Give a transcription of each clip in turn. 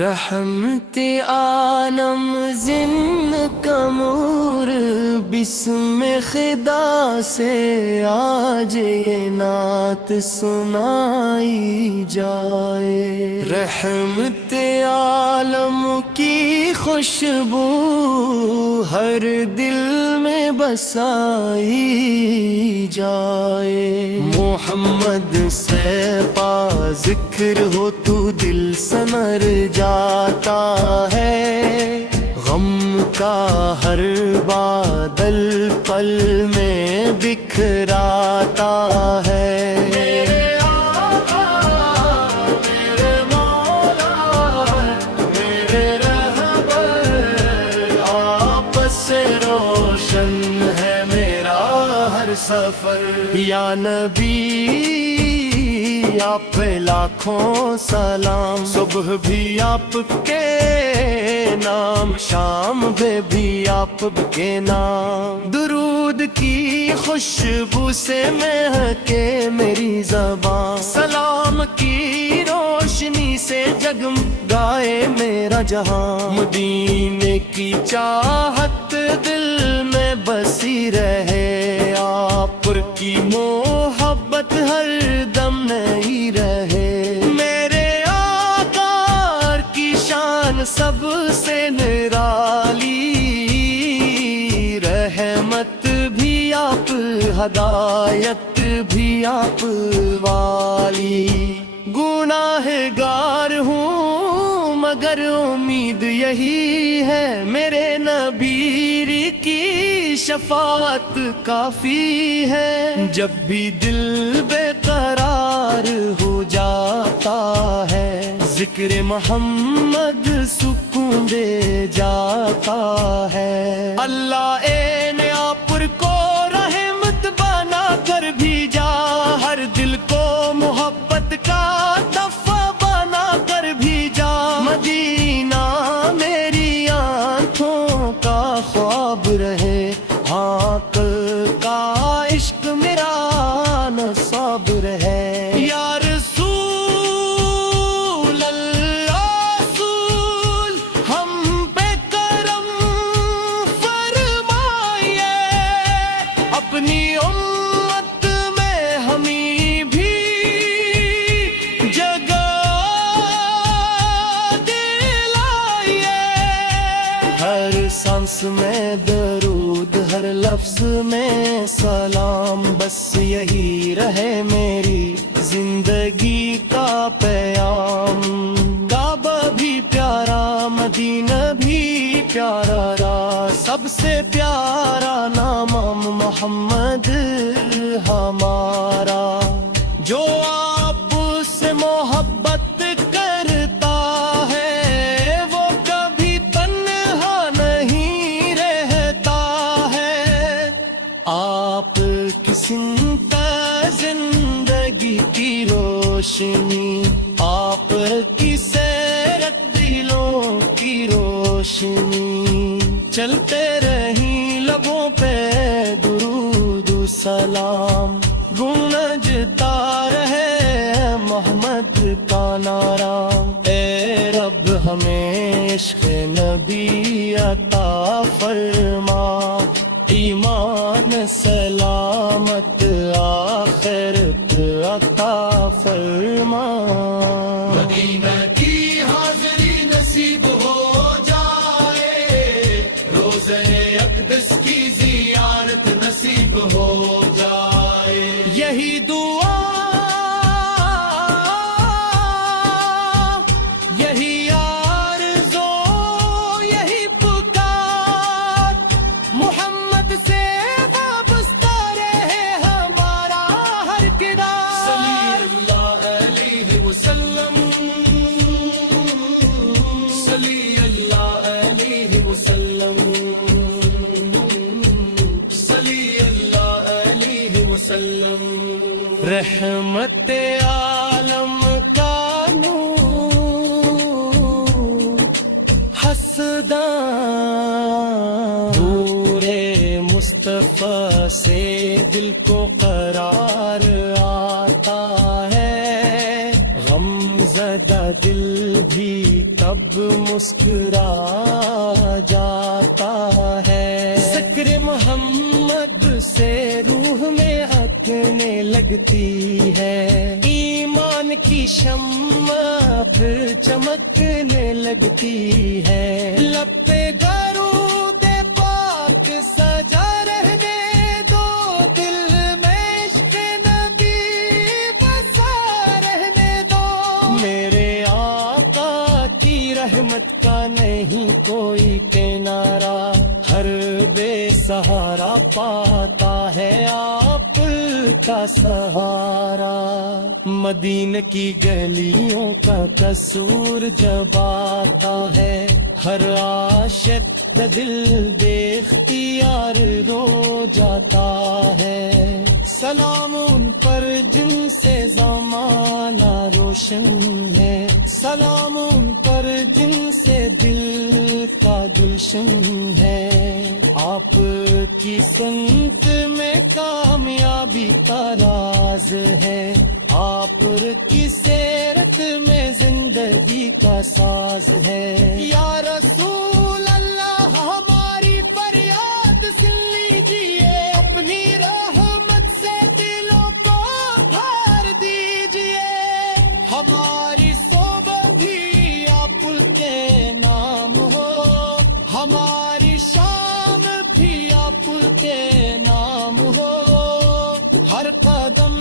رحمت عالم زن کمور بسم خدا سے آج یہ نعت سنائی جائے۔ رحمت عالم کی خوشبو ہر دل میں بسائی جائے۔ محمد سے پا ذکر ہو تو دل سنر جاتا ہے، غم کا ہر بادل پل میں بکھراتا ہے۔ میرے آقا میرے مولا میرے رہبر، آپ سے روشن ہے میرا ہر سفر۔ یا نبی آپ پہ لاکھوں سلام، صبح بھی آپ کے نام، شام میں بھی آپ کے نام۔ درود کی خوشبو سے مہکے میری زبان، سلام کی روشنی سے جگمگائے میرا جہاں۔ مدینے کی چاہت دل میں بسی رہے، آپ کی محبت ہر دم نہیں رہے۔ میرے آقا کی شان سب سے نرالی، رحمت بھی آپ ہدایت بھی آپ والی۔ گناہگار ہوں مگر امید یہی ہے، میرے نبی کی شفاعت کافی ہے۔ جب بھی دل بے قرار ہو جاتا ہے، ذکر محمد سکون دے جاتا ہے۔ اللہ نے آپ کو رحمت بنا کر بھیجا، ہر دل کو محبت کا تحفہ بنا کر بھیجا۔ مدینہ میری آنکھوں کا خواب رہے، آنکھ کا عشق میرا نصاب رہے۔ یا رسول اللہ رسول ہم پہ کرم فرمائیے، اپنی امت میں ہمیں بھی جگہ دلائیے۔ ہر سانس میں درود، ہر لفظ میں سلام، بس یہی رہے میری زندگی کا پیام۔ کعبہ بھی پیارا مدینہ بھی پیارا، سب سے پیارا نام محمد ہمارا۔ جو آپ سے محبت کرتا ہے وہ کبھی تنہا نہیں رہتا ہے۔ آپ کی سمت زندگی کی روشنی، آپ کی سیرت دلوں کی روشنی، چلتے رہیں لبوں پہ درود و سلام، گونجتا رہے محمد کا نعرہ۔ اے رب ہمیں عشق نبی عطا فرما، ایمان سلامت آخرت عطا فرما۔ مدینہ کی حاضری نصیب ہو جائے، روزہ اقدس کی زیارت نصیب ہو جائے۔ یہی دعا یہی آرزو یہی پکار، محمد سے وابستہ رہے ہمارا ہر کردار۔ صلی اللہ علیہ وسلم، صلی اللہ علیہ وسلم، صلی اللہ علیہ وسلم۔ رحمت عالم کا نور حسداں نور مصطفیٰ سے دل کو قرار آتا ہے، غم شرمزدہ دل بھی تب مسکرا جاتا ہے، ذکر محمد سے روح میں اکنے لگتی ہے، ایمان کی شمع پھر چمکنے لگتی ہے، لب پہ درود پاک سجا رہنے دو، دل میں عشق نبی بسا رہنے دو، میرے آقا کی رحمت کا نہیں کوئی کنارہ، ہر بے سہارا پاتا ہے آپ کا سہارا، مدینہ کی گلیوں کا قصور جب آتا ہے، ہر عاشق کا دل بے اختیار رو جاتا ہے، سلام ان پر جن سے زمانہ روشن ہے، سلام ان پر جن سے دل کا گلشن ہے، آپ کی سنت میں کامیابی کا راز ہے، آپ کی سیرت میں زندگی کا ساز ہے، یا رسول اللہ ہماری فریاد سن لیجئے، اپنی رحمت سے دلوں کو بھر دیجئے، ہماری صحبت بھی آپ کے نام ہو، ہماری شام بھی آپ کے نام ہو، ہر قدم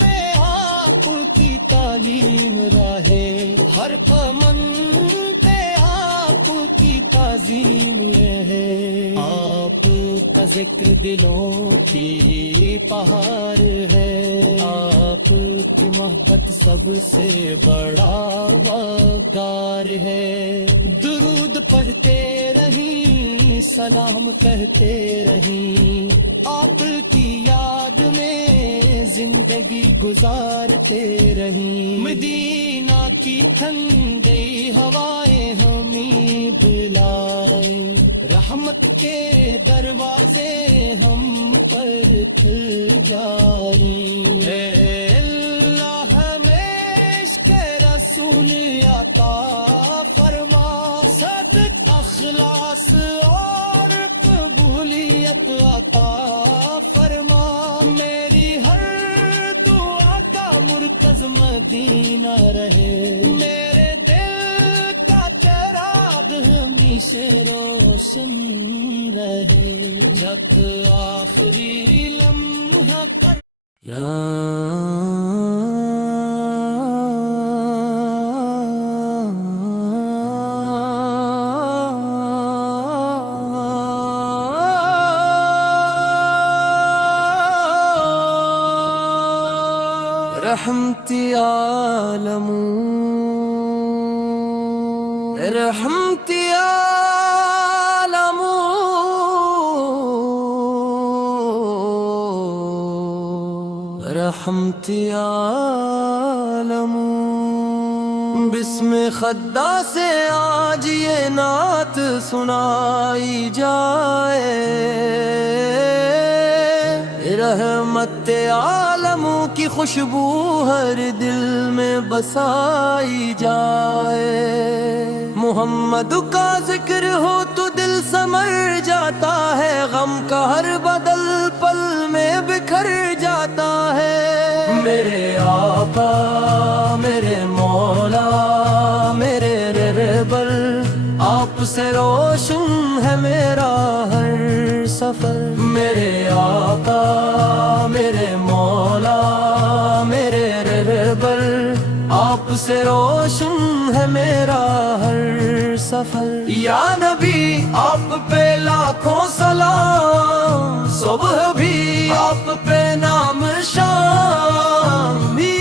پہ آپ کی تعلیم رہے، ہر قدم پہ آپ کی تعظیم رہے، آپ کا ذکر دلوں کی پہاڑ ہے، آپ کی محبت سب سے بڑا وقار ہے، درود پڑھتے رہیں سلام کہتے رہیں، آپ کی یاد میں زندگی گزارتے رہیں، مدینہ کی ٹھنڈی ہوائیں ہمیں بلائیں، رحمت کے دروازے ہم پر کھل جائیں، اے اللہ ہمیں عشق رسول عطا فرما، صدق اخلاص اور قبولیت عطا فرما، میری ہر دعا کا مرکز مدینہ رہے، میرے دل کا چراغ ہمیشہ روشن رہے، جب آخری لمحہ پر رحمتی عالم رحمتی عالم رحمتی عالم، بسم خدا سے آج یہ نعت سنائی جائے، رحمت عالم کی خوشبو ہر دل میں بسائی جائے، محمد کا ذکر ہو تو دل سمر جاتا ہے، غم کا ہر بدل پل میں بکھر جاتا ہے، میرے آقا میرے مولا میرے رہبر، آپ سے روشن ہے میرا ہر سفر، میرے آقا میرے مولا میرے رہبر، آپ سے روشن ہے میرا ہر سفر، یا نبی آپ پہ لاکھوں سلام، صبح بھی آپ پہ نام شام بھی،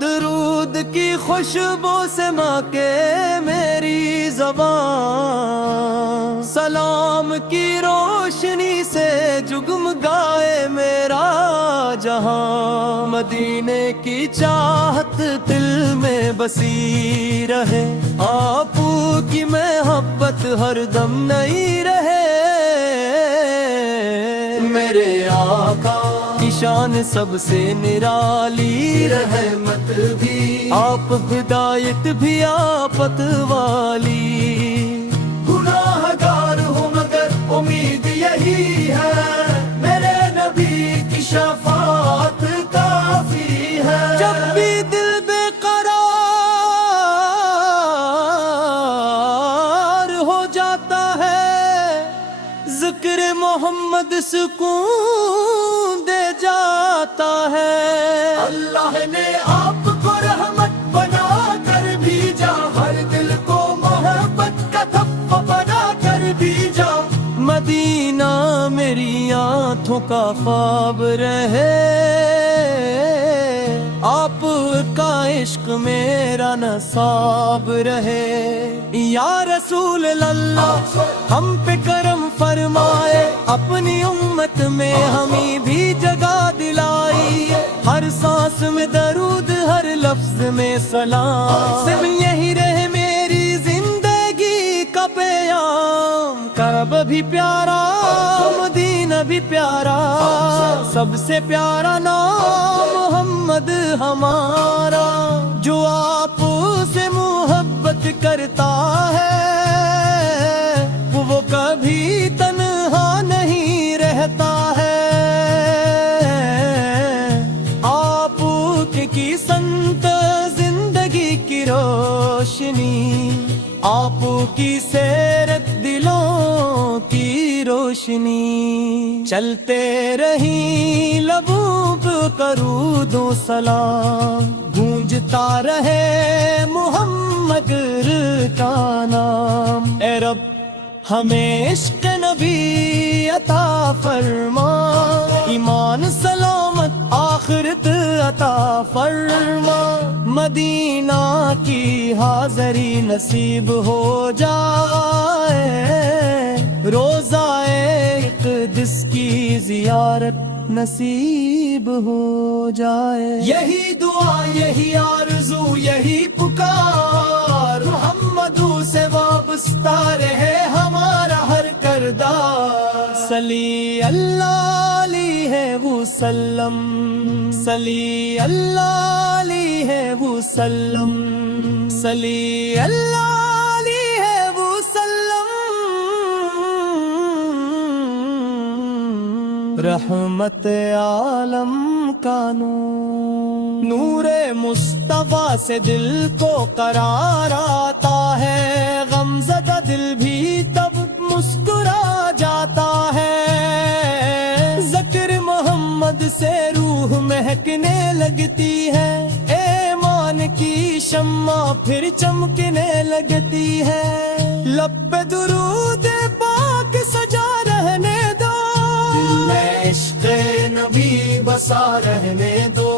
درود کی خوش خوشبو سے ماکے میری زبان، سلام کی روشنی سے جگمگائے میرا جہاں، مدینے کی چاہت دل میں بسی رہے، آپ کی محبت ہر دم نئی رہے، میرے آقا کی شان سب سے نرالی، رحمت بھی آپ، ہدایت بھی آفت والی، گناہ گار ہوں مگر امید یہی ہے، میرے نبی کی شفاعت کافی ہے، جب بھی دل بے قرار ہو جاتا ہے، ذکر محمد سکون دے جاتا ہے، اللہ نے آپ کو رحمت بنا کر بھیجا، ہر دل کو محبت کا تحفہ بنا کر بھیجا، مدینہ میری آنکھوں کا خواب رہے، آپ کا عشق میرا نصاب رہے، یا رسول اللہ ہم پہ کرم فرمائے، اپنی امت میں ہمیں بھی جگہ دلائی، ہر سانس میں درود ہر لفظ میں سلام، صرف یہی رہے میری زندگی کا پیام، کعبہ بھی پیارا مدینہ بھی پیارا، سب سے پیارا نام محمد ہمارا، جو آپ سے محبت کرتا ہے وہ کبھی تنہا نہیں رہتا ہے، آپ کی سنت زندگی کی روشنی، آپ کی سیرت دلوں کی روشنی، چلتے رہیں لبوں پہ کروں سلام، گونجتا رہے محمد کا نام، اے رب ہمیں عشق نبی عطا فرما، ایمان سلامت آخرت عطا فرما، مدینہ کی حاضری نصیب ہو جائے، روزہ اقدس کی زیارت نصیب ہو جائے، یہی دعا یہی آرزو یہی پکار، محمدوں سے وابستہ رہے ہمارا ہر کردار، صلی اللہ علیہ وسلم، صلی اللہ علیہ وسلم، صلی اللہ علیہ وسلم، رحمت عالم کا نور، نور مصطفیٰ سے دل کو قرار آتا ہے، غم زدہ دل بھی تب مسکرا جاتا ہے، ذکر محمد سے روح مہکنے لگتی ہے، ایمان کی شمع پھر چمکنے لگتی ہے، لب پہ درود پاک سجا رہنے دو، دل میں عشق نبی بسا رہنے دو،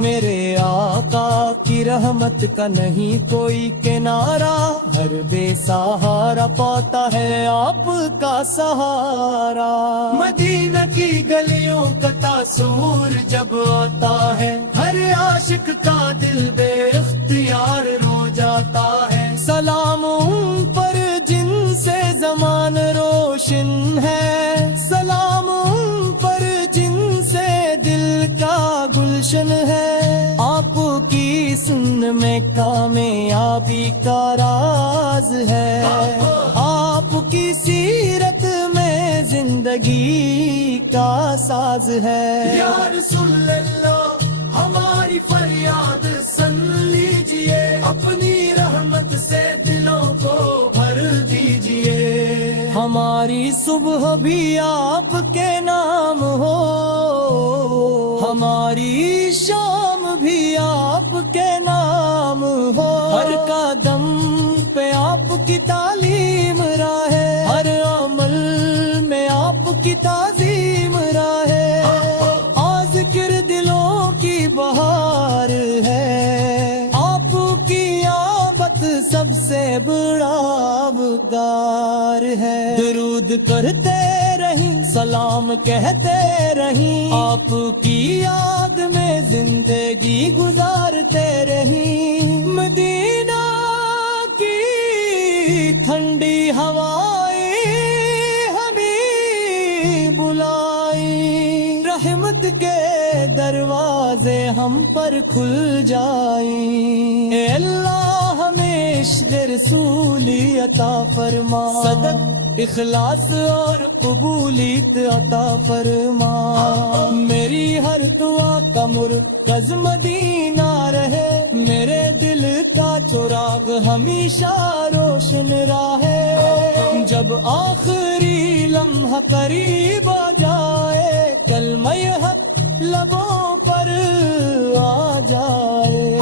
میرے آقا کی رحمت کا نہیں کوئی کنارہ، ہر بے سہارا پاتا ہے آپ کا سہارا، مدینہ کی گلیوں کا تاثر جب آتا ہے، ہر عاشق کا دل بے اختیار رو جاتا ہے، سلام ان پر جن سے زمان روشن ہے، سلام ان پر جن سے دل کا گلشن ہے، آپ کی سن میں کامیابی کا راز ہے، آپ کی سیرت میں زندگی کا ساز ہے، یا رسول اللہ ہماری فریاد سن لیجئے، اپنی رحمت سے دلوں کو بھر دیجئے، ہماری صبح بھی آپ کے نام ہو، ہماری شام بھی آپ کے نام ہو، ہر قدم پہ آپ کی تعلیم راہے، ہر عمل میں آپ کی تعظیم راہے، ذکر دلوں کی بہار ہے، آپ کی سب سے بڑا وقار ہے. درود کرتے رہیں سلام کہتے رہیں, آپ کی یاد میں زندگی گزارتے رہیں. مدینہ کی ٹھنڈی ہوائیں ہمیں بلائی, رحمت کے دروازے ہم پر کھل جائیں. اے اللہ ہمیں عشق رسولی عطا فرما, صدق اخلاص اور قبولیت عطا فرما. میری ہر دعا کا مرکز مدینہ رہے, میرے دل کا چراغ ہمیشہ روشن رہے. جب آخری لمحہ قریب آ جائے, کلمہ حق لبوں پر آ جائے.